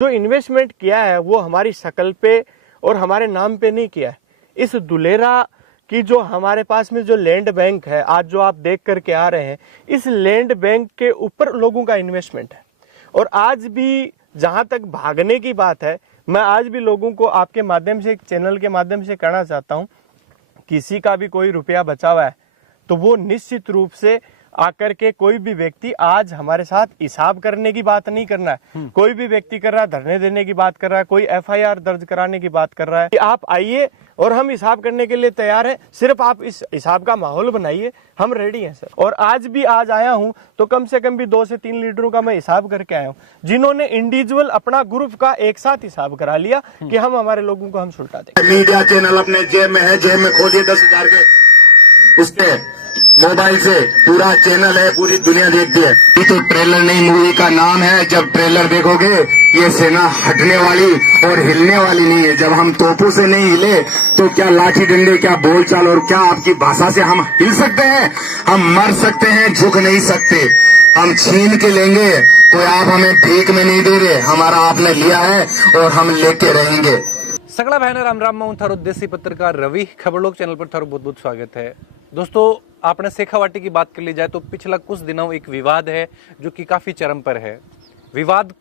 जो इन्वेस्टमेंट किया है वो हमारी शक्ल पे और हमारे नाम पे नहीं किया है। इस दुलेरा की जो हमारे पास में जो लैंड बैंक है, आज जो आप देख करके आ रहे हैं, इस लैंड बैंक के ऊपर लोगों का इन्वेस्टमेंट है। और आज भी जहां तक भागने की बात है, मैं आज भी लोगों को आपके माध्यम से, एक चैनल के माध्यम से कहना चाहता हूं, किसी का भी कोई रुपया बचा हुआ है तो वो निश्चित रूप से आकर के कोई भी व्यक्ति आज हमारे साथ हिसाब करने की बात नहीं करना है। कोई भी व्यक्ति कर रहा है धरने देने की बात कर रहा है, कोई एफआईआर दर्ज कराने की बात कर रहा है, कि आप आइए और हम हिसाब करने के लिए तैयार हैं, सिर्फ आप इस हिसाब का माहौल बनाइए, हम रेडी हैं सर। और आज आया हूं तो कम से कम भी 2 से 3 लीडरों का मैं हिसाब करके आया हूं, जिन्होंने इंडिविजुअल अपना ग्रुप का एक साथ हिसाब करा लिया कि हम हमारे लोगों को हम सुलटा देंगे। मीडिया चैनल अपने जेब में है, जेब में खोजिए 10,000 के, उसके मोबाइल से पूरा चैनल है, पूरी दुनिया देखती है। ये तो ट्रेलर नहीं, मूवी का नाम है। जब ट्रेलर देखोगे ये सेना हटने वाली और हिलने वाली नहीं है। जब हम तोपों से नहीं हिले तो क्या लाठी डंडे, क्या बोलचाल और क्या आपकी भाषा से हम हिल सकते हैं? हम मर सकते हैं, झुक नहीं सकते। हम छीन के लेंगे, कोई आप हमें भीख में नहीं दे रहे, हमारा आपने लिया है और हम लेके रहेंगे। सगड़ा बहन राम राम, मैं थारो देसी पत्रकार रवि, खबरलोक चैनल पर थारो बहुत बहुत स्वागत है। दोस्तों, आपने शेखावाटी की बात कर ली जाए तो पिछला कुछ दिनों एक विवाद है जो कि काफी चरम पर है। विवाद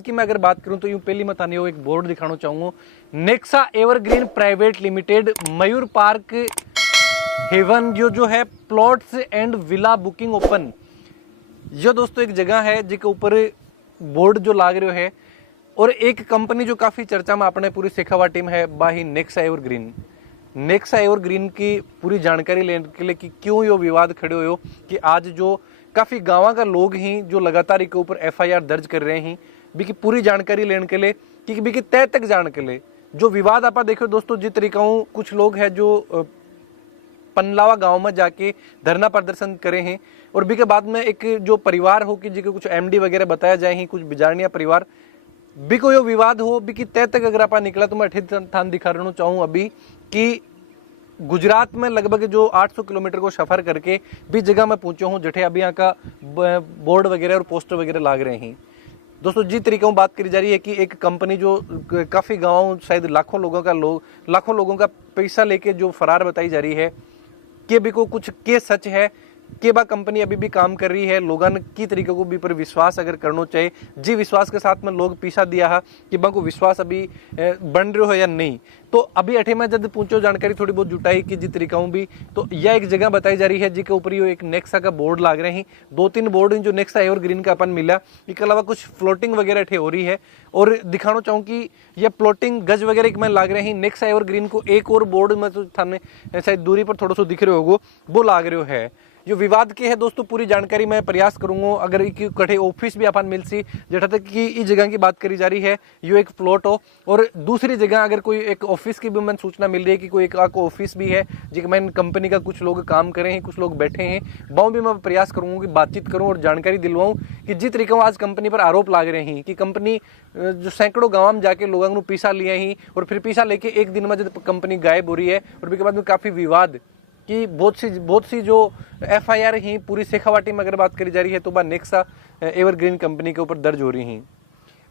की मैं अगर बात करूं तो यूं पहली मत आने एक बोर्ड दिखाना चाहूंगा, नेक्सा एवरग्रीन प्राइवेट लिमिटेड, मयूर पार्क हेवन, जो है plots and villa booking open. जो दोस्तों एक जगह है जिसके ऊपर बोर्ड जो लाग रहे है, और एक कंपनी जो काफी चर्चा में अपने पूरी शेखावाटी में है, बाही नेक्सा एवरग्रीन। नेक्सा एवरग्रीन की पूरी जानकारी लेने के लिए कि क्यों ये विवाद खड़े हो कि आज जो काफी गांव का लोग ही जो लगातार के ऊपर एफआईआर दर्ज कर रहे हैं, भी पूरी जानकारी लेने के लिए कि भी तय तक जाने के लिए जो विवाद आप देखो दोस्तों, जिस तरीका कुछ लोग हैं जो पनलावा गांव में जाके धरना प्रदर्शन करे हैं, और भी के बाद में एक जो परिवार हो कि जिसके कुछ एमडी वगैरह बताया जाए ही, कुछ बिजारनिया परिवार भी कोई विवाद हो भी कि तय तक अगर आप निकला तो मैं थान दिखा रहना चाहूँ अभी कि गुजरात में लगभग जो 800 किलोमीटर को सफर करके भी जगह में पहुंचा हूँ, जठे अभी यहाँ का बोर्ड वगैरह और पोस्टर वगैरह लाग रहे हैं। दोस्तों, जिस तरीके बात करी जा रही है कि एक कंपनी जो काफी गाँव, शायद लाखों लोगों का पैसा लेके जो फरार बताई जा रही है, कि भी को कुछ के सच है कि बा कंपनी अभी भी काम कर रही है, लोगों की तरीके को भी पर विश्वास अगर करना चाहिए, जी विश्वास के साथ में लोग पीछा दिया है कि बा को विश्वास अभी बन रहे हो या नहीं। तो अभी अठे में जब पूछो जानकारी थोड़ी बहुत जुटाई कि जिस तरीका भी, तो यह एक जगह बताई जा रही है जिसके ऊपर ये एक नेक्सा का बोर्ड लाग रहे हैं, 2-3 बोर्ड जो नेक्सा एवरग्रीन का अपन मिला, इसके अलावा कुछ फ्लोटिंग वगैरह अठे हो रही है। और दिखाना चाहूँ कि यह फ्लोटिंग गज वगैरह में लाग रहे हैं। नेक्सा एवरग्रीन को एक और बोर्ड में तो थाने शायद दूरी पर थोड़ा सा दिख रहे होगो, वो लाग रहे है। जो विवाद के है दोस्तों, पूरी जानकारी मैं प्रयास करूंगा अगर कठे ऑफिस भी अपन मिल सी, जहाँ तक कि इस जगह की बात करी जा रही है, यो एक प्लॉट हो, और दूसरी जगह अगर कोई एक ऑफिस की भी मैंने सूचना मिल रही है कि कोई एक ऑफिस भी है जिसमें कंपनी का कुछ लोग काम करे हैं, कुछ लोग बैठे हैं, वहाँ भी मैं प्रयास करूंगा कि बातचीत करूँ और जानकारी दिलवाऊँ कि जिस तरीके आज कंपनी पर आरोप लाग रहे हैं कि कंपनी जो सैकड़ों गाँव में जाके लोगों को पीछा लिए ही, और फिर पीछा लेके एक दिन में जब कंपनी गायब हो रही है, और उसके बाद में काफी विवाद कि बहुत सी जो एफआईआर ही पूरी शेखावाटी में अगर बात करी जा रही है तो बा नेक्सा एवरग्रीन कंपनी के ऊपर दर्ज हो रही हैं।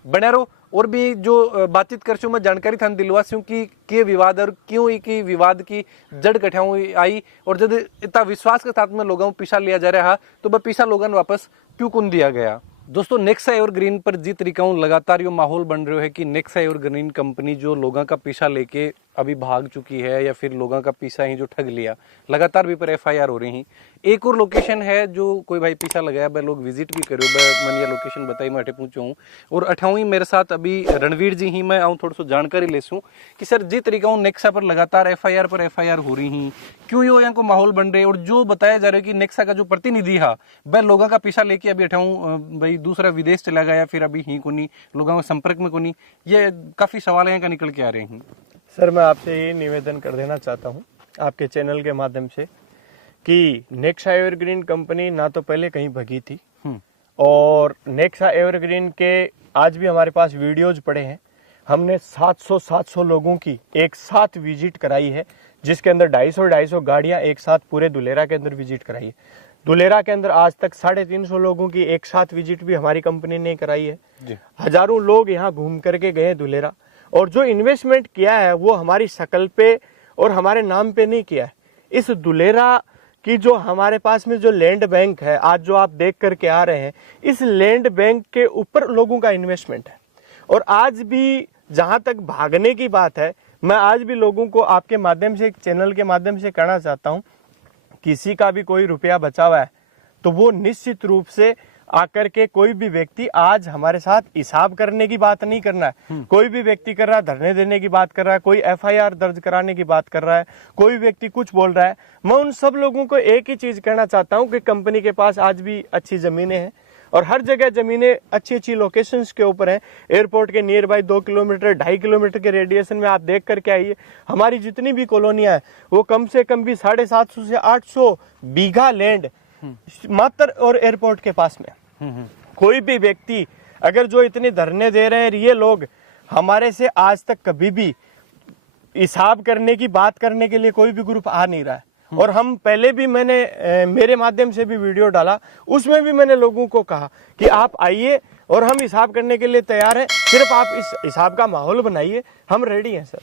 बने रहो, और भी जो बातचीत कर मैं जानकारी थान दिलवासी कि के विवाद और क्यों की विवाद की जड़ कठाऊ आई, और जब इतना विश्वास के साथ में लोगों को पीछा लिया जा रहा तो वह पीछा लोगों वापस क्यों कौन दिया गया। दोस्तों, नेक्सा एवरग्रीन पर जिस तरीका लगातार यो माहौल बन रहा है कि नेक्सा एवरग्रीन कंपनी जो लोगों का पीछा लेके अभी भाग चुकी है, या फिर लोगों का पीछा ही जो ठग लिया, लगातार भी पर एफआईआर हो रही हैं। एक और लोकेशन है जो कोई भाई पीछा लगाया, वह लोग विजिट भी करो, मैंने यह लोकेशन बताई, मैं अठे पहुंचा हूँ। और अठावी मेरे साथ अभी रणवीर जी ही, मैं आऊँ थोड़ा सा जानकारी ले सूँ कि सर जिस तरीका नेक्सा पर लगातार एफआईआर पर एफआईआर हो रही हैं, क्यों यो यहाँ को माहौल बन रहे, और जो बताया जा रहा है कि नेक्सा का जो प्रतिनिधि है वह लोगों का पीछा लेके अभी अठाऊँ भाई दूसरा विदेश चला गया, फिर अभी ही को नहीं लोगों के संपर्क में को नहीं, ये काफी सवाल यहाँ का निकल के आ रहे हैं। सर, मैं आपसे ये निवेदन कर देना चाहता हूँ आपके चैनल के माध्यम से कि नेक्सा एवरग्रीन कंपनी ना तो पहले कहीं भगी थी, और नेक्सा एवरग्रीन के आज भी हमारे पास वीडियोज पड़े हैं। हमने 700 लोगों की एक साथ विजिट कराई है, जिसके अंदर 250 गाड़ियां एक साथ पूरे दुलेरा के अंदर विजिट कराई है। दुलेरा के अंदर आज तक 350 लोगों की एक साथ विजिट भी हमारी कंपनी ने कराई है जी। हजारों लोग यहाँ घूम करके गए दुलेरा, और जो इन्वेस्टमेंट किया है वो हमारी शकल पे और हमारे नाम पे नहीं किया है। इस दुलेरा की जो हमारे पास में जो लैंड बैंक है, आज जो आप देख करके आ रहे हैं, इस लैंड बैंक के ऊपर लोगों का इन्वेस्टमेंट है। और आज भी जहां तक भागने की बात है, मैं आज भी लोगों को आपके माध्यम से, एक चैनल के माध्यम से कहना चाहता हूं, किसी का भी कोई रुपया बचा हुआ है तो वो निश्चित रूप से आकर के कोई भी व्यक्ति आज हमारे साथ हिसाब करने की बात नहीं करना है। कोई भी व्यक्ति कर रहा है धरने देने की बात कर रहा है, कोई एफआईआर दर्ज कराने की बात कर रहा है, कोई व्यक्ति कुछ बोल रहा है, मैं उन सब लोगों को एक ही चीज कहना चाहता हूं कि कंपनी के पास आज भी अच्छी जमीनें हैं और हर जगह जमीनें अच्छी अच्छी लोकेशंस के ऊपर हैं। एयरपोर्ट के नियर बाय 2 किलोमीटर 2.5 किलोमीटर के रेडिएशन में आप देख करके आइए, हमारी जितनी भी कॉलोनियां हैं वो कम से कम भी 750 से 800 बीघा लैंड मात्र और एयरपोर्ट के पास में। कोई भी व्यक्ति अगर जो इतने धरने दे रहे हैं, ये लोग हमारे से आज तक कभी भी हिसाब करने की बात करने के लिए कोई भी ग्रुप आ नहीं रहा है। और हम पहले भी मैंने मेरे माध्यम से भी वीडियो डाला, उसमें भी मैंने लोगों को कहा कि आप आइए और हम हिसाब करने के लिए तैयार हैं, सिर्फ आप इस हिसाब का माहौल बनाइए, हम रेडी हैं सर।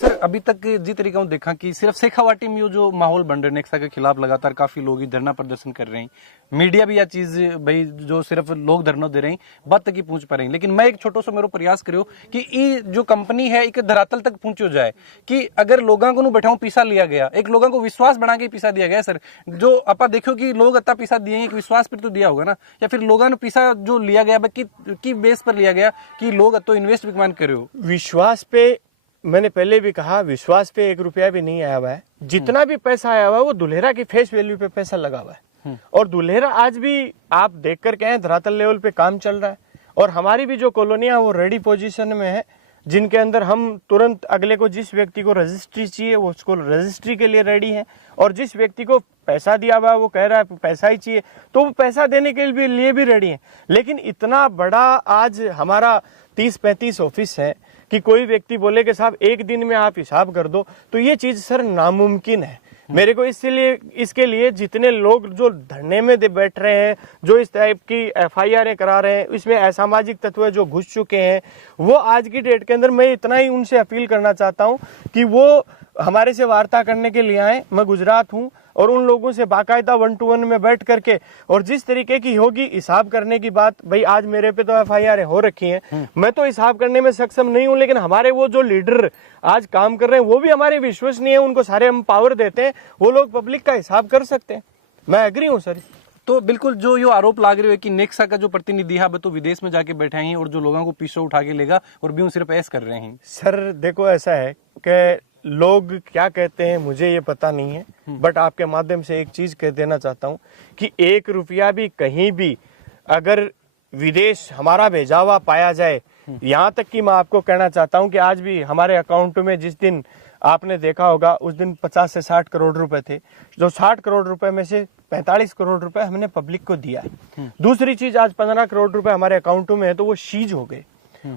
सर अभी तक जिस तरीका हूँ देखा कि सिर्फ शेखावाटी में जो माहौल बन रहा है नेक्सा के खिलाफ, लगातार काफी लोग धरना प्रदर्शन कर रहे हैं, मीडिया भी यह चीज भाई जो सिर्फ लोग धरना दे रहे हैं बात तक ही पहुंच पा रहे हैं। लेकिन मैं एक छोटा सा मेरा प्रयास करो कि ये जो कंपनी है एक धरातल तक पहुंचो जाए कि अगर लोगों को बैठाऊं पीसा लिया गया, एक लोगों को विश्वास बना के पीसा दिया गया। सर जो आप देखो कि लोग अत्ता पीसा दिए, एक विश्वास पर तो दिया होगा ना, या फिर लोगों ने पीसा जो लिया गया कि बेस पर लिया गया कि लोग अत्तो इन्वेस्ट भी करे हो। विश्वास पे मैंने पहले भी कहा, विश्वास पे 1 रुपया भी नहीं आया हुआ है। जितना भी पैसा आया हुआ है वो दुल्हेरा की फेस वैल्यू पे पैसा लगा हुआ है। और दुल्हेरा आज भी आप देख कर के धरातल लेवल पे काम चल रहा है। और हमारी भी जो कॉलोनियां वो रेडी पोजीशन में है, जिनके अंदर हम तुरंत अगले को जिस व्यक्ति को रजिस्ट्री चाहिए वो उसको रजिस्ट्री के लिए रेडी है। और जिस व्यक्ति को पैसा दिया हुआ वो कह रहा है पैसा ही चाहिए तो वो पैसा देने के लिए भी रेडी है। लेकिन इतना बड़ा आज हमारा 30-35 ऑफिस है कि कोई व्यक्ति बोले कि साहब एक दिन में आप हिसाब कर दो, तो ये चीज सर नामुमकिन है। मेरे को इसके लिए जितने लोग जो धरने में बैठ रहे हैं, जो इस टाइप की एफआईआर करा रहे हैं, इसमें असामाजिक तत्व जो घुस चुके हैं, वो आज की डेट के अंदर मैं इतना ही उनसे अपील करना चाहता हूं कि वो हमारे से वार्ता करने के लिए आए। मैं गुजरात हूं और उन लोगों से बाकायदा 1-to-1 में बैठ करके और जिस तरीके की होगी हिसाब करने की बात, भाई आज मेरे पे तो एफआईआर हो रखी है, मैं तो हिसाब करने में सक्षम नहीं हूं, लेकिन हमारे वो जो लीडर आज काम कर रहे हैं वो भी हमारे विश्वसनीय है, उनको सारे हम पावर देते हैं, वो लोग पब्लिक का हिसाब कर सकते हैं। मैं एग्री हूँ सर। तो बिल्कुल जो ये आरोप लाग रहे हो कि नेक्सा का जो प्रतिनिधि है वो तो विदेश में जाके बैठे हैं और जो लोगों को पीछे उठा के लेगा और भी सिर्फ ऐस कर रहे हैं। सर देखो ऐसा है कि लोग क्या कहते हैं मुझे ये पता नहीं है, बट आपके माध्यम से एक चीज कह देना चाहता हूँ कि 1 रुपया भी कहीं भी अगर विदेश हमारा भेजा हुआ पाया जाए, यहाँ तक कि मैं आपको कहना चाहता हूँ कि आज भी हमारे अकाउंट में जिस दिन आपने देखा होगा उस दिन 50 से 60 करोड़ रुपए थे, जो 60 करोड़ रुपए में से 45 करोड़ रुपए हमने पब्लिक को दिया है। दूसरी चीज आज 15 करोड़ रुपए हमारे अकाउंटों में है तो वो सीज हो गए,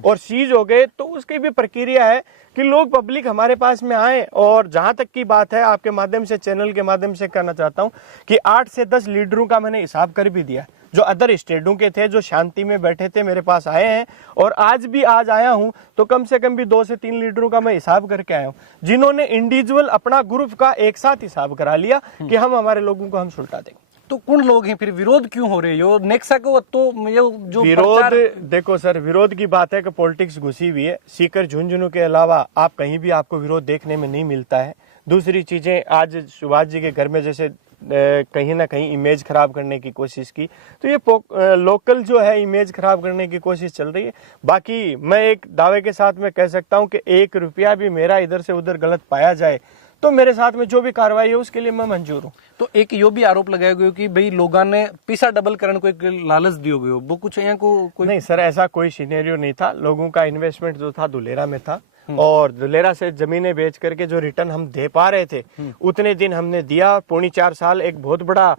और सीज हो गए तो उसकी भी प्रक्रिया है कि लोग पब्लिक हमारे पास में आए। और जहां तक की बात है आपके माध्यम से, चैनल के माध्यम से कहना चाहता हूं कि 8 से 10 लीडरों का मैंने हिसाब कर भी दिया, जो अदर स्टेटों के थे, जो शांति में बैठे थे, मेरे पास आए हैं। और आज आया हूं तो कम से कम भी 2 से 3 लीडरों का मैं हिसाब करके आया हूं, जिन्होंने इंडिविजुअल अपना ग्रुप का एक साथ हिसाब करा लिया कि हम हमारे लोगों को हम सुलटा देंगे। तो कौन लोग हैं फिर, विरोध क्यों हो रहे हो नेक्सा को? तो ये जो विरोध, देखो सर विरोध की बात है कि पॉलिटिक्स घुसी हुई है। सीकर झुंझुनू के अलावा आप कहीं भी आपको विरोध देखने में नहीं मिलता है। दूसरी चीजें, आज सुभाष जी के घर में जैसे कहीं ना कहीं इमेज खराब करने की कोशिश की, तो ये लोकल जो है इमेज खराब करने की कोशिश चल रही है। बाकी मैं एक दावे के साथ में कह सकता हूं कि 1 रुपया भी मेरा इधर से उधर गलत पाया जाए तो मेरे साथ में जो भी कार्रवाई है उसके लिए मैं मंजूर हूँ। तो एक यो भी आरोप लगाया गया कि भाई लोगों ने पैसा डबल करने को एक लालच दियो गयो, वो कुछ यहाँ को कोई नहीं सर, ऐसा कोई सिनेरियो नहीं था। लोगों का इन्वेस्टमेंट जो था दुलेरा में था, और दुलेरा से जमीनें बेच करके जो रिटर्न हम दे पा रहे थे उतने दिन हमने दिया। 4.5 साल एक बहुत बड़ा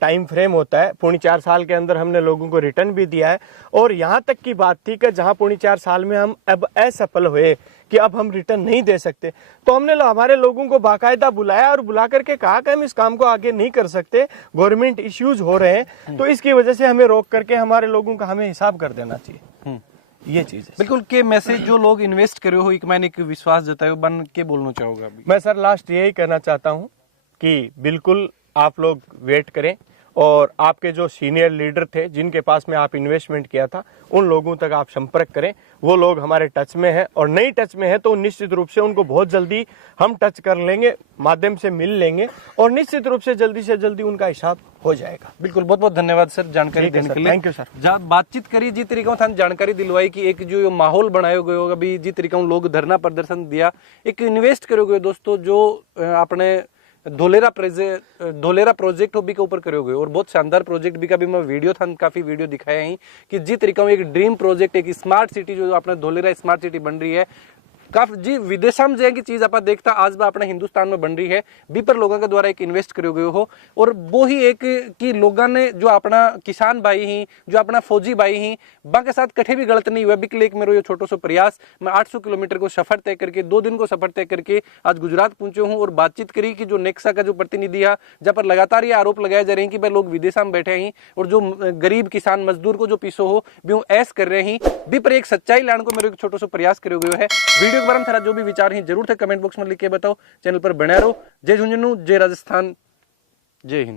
टाइम फ्रेम होता है। 4.5 साल के अंदर हमने लोगों को रिटर्न भी दिया है। और यहाँ तक की बात थी कि जहाँ 4.5 साल में हम अब असफल हुए कि अब हम रिटर्न नहीं दे सकते, तो हमने हमारे लोगों को बाकायदा बुलाया और बुला करके कहा कि हम इस काम को आगे नहीं कर सकते, गवर्नमेंट इश्यूज हो रहे हैं, तो इसकी वजह से हमें रोक करके हमारे लोगों का हमें हिसाब कर देना चाहिए। ये चीज है। बिल्कुल के मैसेज जो लोग इन्वेस्ट करे हो एक मैंने एक विश्वास जतायो बन के बोलना चाहूंगा अभी। मैं सर लास्ट यही कहना चाहता हूँ कि बिल्कुल आप लोग वेट करें और आपके जो सीनियर लीडर थे जिनके पास में आप इन्वेस्टमेंट किया था उन लोगों तक आप संपर्क करें। वो लोग हमारे टच में हैं और नहीं टच में है तो निश्चित रूप से उनको बहुत जल्दी हम टच कर लेंगे, माध्यम से मिल लेंगे और निश्चित रूप से जल्दी उनका हिसाब हो जाएगा। बिल्कुल, बहुत बहुत धन्यवाद सर जानकारी देने के लिए। Thank you sir. जब बातचीत करी जी तरीका था जानकारी दिलवाई कि एक जो माहौल बनाया गया होगा अभी जी तरीका लोग धरना प्रदर्शन दिया, एक इन्वेस्ट करोगे दोस्तों जो अपने धोलेरा प्रोजेक्ट हो भी के ऊपर करोगे और बहुत शानदार प्रोजेक्ट भी का भी मैं वीडियो था काफी वीडियो दिखाया ही कि जिस तरीका एक ड्रीम प्रोजेक्ट एक स्मार्ट सिटी जो अपने धोलेरा स्मार्ट सिटी बन रही है काफी जी विदेशा में जाएगी चीज आप देखता आज भी अपने हिंदुस्तान में बन रही है भी पर लोगों के द्वारा एक इन्वेस्ट करे गए हो और वो ही एक कि लोगों ने जो अपना किसान भाई ही जो अपना फौजी भाई ही बा के साथ कठे भी गलत नहीं हुआ बिकले एक मेरा ये छोटो सा प्रयास मैं 800 किलोमीटर को सफर तय करके 2 दिन को सफर तय करके आज गुजरात पहुंचे हूँ और बातचीत करी कि जो नेक्सा का जो प्रतिनिधि है जहाँ पर लगातार ये आरोप लगाए जा रहे हैं कि भाई लोग विदेशा में बैठे हैं और जो गरीब किसान मजदूर को जो पीछो हो भी वो ऐस कर रहे हैं भी पर एक सच्चाई लाने को मेरे छोटो सा प्रयास करे गए है। वीडियो के बारे में थारा जो भी विचार हैं जरूर थे कमेंट बॉक्स में लिख के बताओ। चैनल पर बने रहो। जय झुंझुनू, जय राजस्थान, जय हिंद।